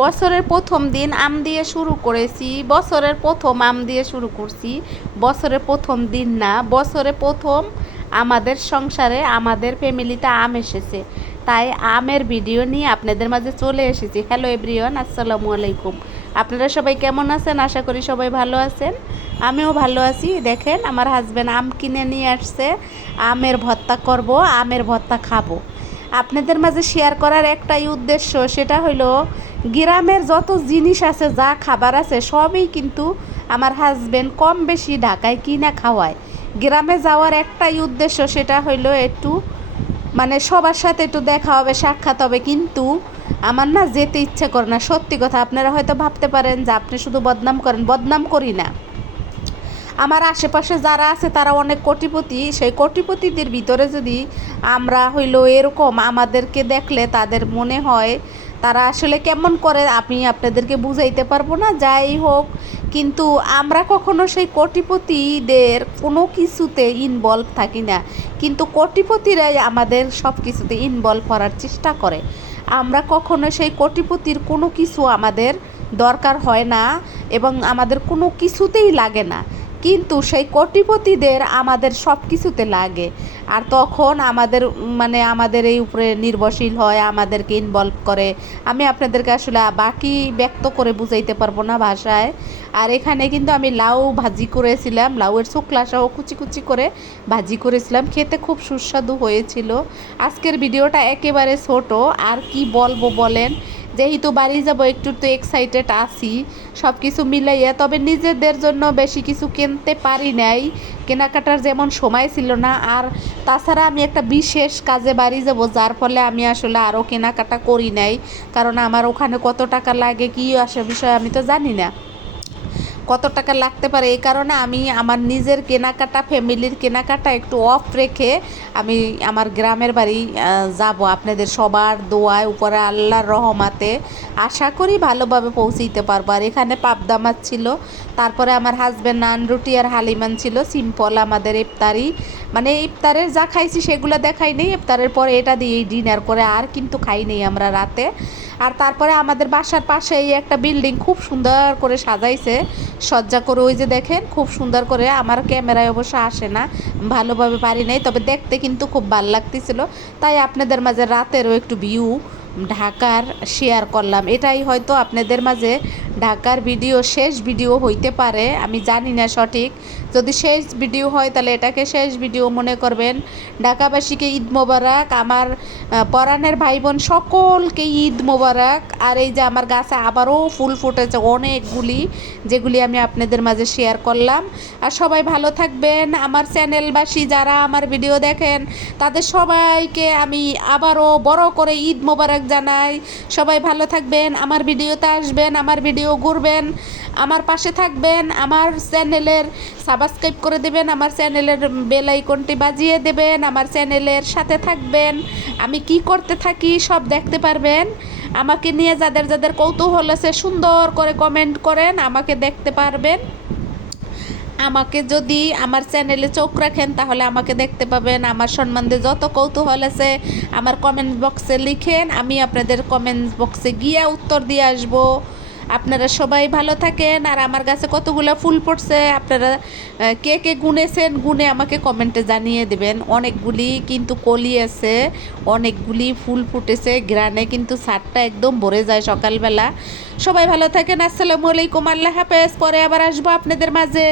বছরের প্রথম দিন আম দিয়ে শুরু করেছি, বছরের প্রথম আম দিয়ে শুরু করছি। বছরের প্রথম দিন না, বছরে প্রথম আমাদের সংসারে, আমাদের ফ্যামিলিতে আম এসেছে। তাই আমের ভিডিও নিয়ে আপনাদের মাঝে চলে এসেছি। হ্যালো এভরিওয়ান আসসালামু আলাইকুম। আপনারা সবাই কেমন আছেন? আশা করি সবাই ভালো আছেন। আমিও ভালো আছি। দেখেন, আমার হাজব্যান্ড আম কিনে নিয়ে আসছে। আমের ভর্তা করব, আমের ভর্তা খাব। আপনাদের মাঝে শেয়ার করার একটাই উদ্দেশ্য, সেটা হলো গ্রামের যত জিনিস আছে, যা খাবার আছে, সবই কিন্তু আমার হাজব্যান্ড কম বেশি ঢাকায় কিনা খাওয়ায়। গ্রামে যাওয়ার একটাই উদ্দেশ্য, সেটা হইল একটু মানে সবার সাথে একটু দেখা হবে, সাক্ষাৎ হবে, কিন্তু আমার না যেতে ইচ্ছে করে না। সত্যি কথা, আপনারা হয়তো ভাবতে পারেন যে আপনি শুধু বদনাম করেন। বদনাম করি না। আমার আশেপাশে যারা আছে, তারা অনেক কোটিপতি। সেই কোটিপতিদের ভিতরে যদি আমরা হইল এরকম আমাদেরকে দেখলে তাদের মনে হয়, তারা আসলে কেমন করে আমি আপনাদেরকে বুঝাইতে পারব না? যাই হোক, কিন্তু আমরা কখনো সেই কোটিপতিদের কোনো কিছুতে ইনভলভ থাকি না। কিন্তু কোটিপতিরাই আমাদের সব কিছুতে ইনভলভ করার চেষ্টা করে। আমরা কখনো সেই কোটিপতির কোনো কিছু আমাদের দরকার হয় না এবং আমাদের কোনো কিছুতেই লাগে না। কিন্তু সেই কোটিপতিদের আমাদের সব কিছুতে লাগে। আর তখন আমাদের মানে আমাদের এই উপরে নির্ভরশীল হয়, আমাদেরকে ইনভলভ করে। আমি আপনাদেরকে আসলে বাকি ব্যক্ত করে বুঝাইতে পারব না ভাষায়। আর এখানে কিন্তু আমি লাউ ভাজি করেছিলাম, লাউয়ের শুকলা সহ কুচি কুচি করে ভাজি করেছিলাম। খেতে খুব সুস্বাদু হয়েছিল। আজকের ভিডিওটা একেবারে ছোট, আর কি বলব বলেন? যেহেতু বাড়ি যাব, একটু তো এক্সাইটেড আছি। সব কিছু মিলাইয়া, তবে নিজেদের জন্য বেশি কিছু কিনতে পারি নাই। কেনাকাটার যেমন সময় ছিল না, আর তাছাড়া আমি একটা বিশেষ কাজে বাড়ি যাব, যার ফলে আমি আসলে আরও কেনাকাটা করি নাই। কারণ আমার ওখানে কত টাকা লাগে, কী আসে বিষয় আমি তো জানি না। কত টাকা লাগতে পারে এই কারণে আমি আমার নিজের কেনাকাটা, ফ্যামিলির কেনাকাটা একটু অফ রেখে আমি আমার গ্রামের বাড়ি যাব। আপনাদের সবার দোয়ায় উপরে আল্লাহর রহমাতে আশা করি ভালোভাবে পৌঁছইতে পারব। আর এখানে পাবদা মাছ ছিল, তারপরে আমার হাজব্যান্ড নান, রুটি আর হালিমান ছিল সিম্পল আমাদের ইফতারি। মানে ইফতারের যা খাইছি সেগুলো দেখাই নেই, ইফতারের পরে এটা দিয়েই ডিনার করে, আর কিন্তু খাই নেই আমরা রাতে। আর তারপরে আমাদের বাসার পাশেই একটা বিল্ডিং খুব সুন্দর করে সাজাইছে সজ্জা করে ওই যে দেখেন, খুব সুন্দর করে। আমার ক্যামেরায় অবশ্য আসে না, ভালোভাবে পারি নাই, তবে দেখতে কিন্তু খুব ভালো লাগতেছিল। তাই আপনাদের মাঝে রাতেরও একটু ভিউ ঢাকার শেয়ার করলাম। এটাই হয়তো আপনাদের মাঝে ঢাকার ভিডিও শেষ ভিডিও হইতে পারে, আমি জানি না সঠিক। যদি শেষ ভিডিও হয়, তাহলে এটাকে শেষ ভিডিও মনে করবেন। ঢাকাবাসীকে ঈদ মোবারক। আমার পরাণের ভাই বোন সকলকে ঈদ মোবারক। আর এই যে আমার গাছে আবারও ফুল ফুটেছে অনেকগুলি যেগুলি আমি আপনাদের মাঝে শেয়ার করলাম। আর সবাই ভালো থাকবেন। আমার চ্যানেলবাসী যারা আমার ভিডিও দেখেন, তাদের সবাইকে আমি আবারও বড় করে ঈদ মোবারক জানাই। সবাই ভালো থাকবেন। আমার ভিডিওতে আসবেন, আমার ভিডিও ঘুরবেন। আমার পাশে থাকবেন, আমার চ্যানেলের সাবস্ক্রাইব করে দেবেন, আমার চ্যানেলের বেল আইকনটি বাজিয়ে দেবেন, আমার চ্যানেলের সাথে থাকবেন। আমি কি করতে থাকি সব দেখতে পারবেন। আমাকে নিয়ে যাদের যাদের কৌতূহল আছে, সুন্দর করে কমেন্ট করেন, আমাকে দেখতে পারবেন। আমাকে যদি আমার চ্যানেলে চোখ রাখেন, তাহলে আমাকে দেখতে পাবেন। আমার সম্বন্ধে যত কৌতূহল আছে, আমার কমেন্ট বক্সে লিখেন, আমি আপনাদের কমেন্ট বক্সে গিয়ে উত্তর দিয়ে আসব। আপনারা সবাই ভালো থাকেন, আর আমার কাছে কতগুলো ফুল পড়ছে, আপনারা কে কে গুনেছেন, গুনে আমাকে কমেন্টে জানিয়ে দেবেন। অনেকগুলি কিন্তু কলি আছে, অনেকগুলি ফুল ফুটেছে গ্রানে কিন্তু সারটা একদম ভরে যায় সকালবেলা। সবাই ভালো থাকেন, আসসালামু আলাইকুম, আল্লাহ হাফেজ, পরে আবার আসব আপনাদের মাঝে।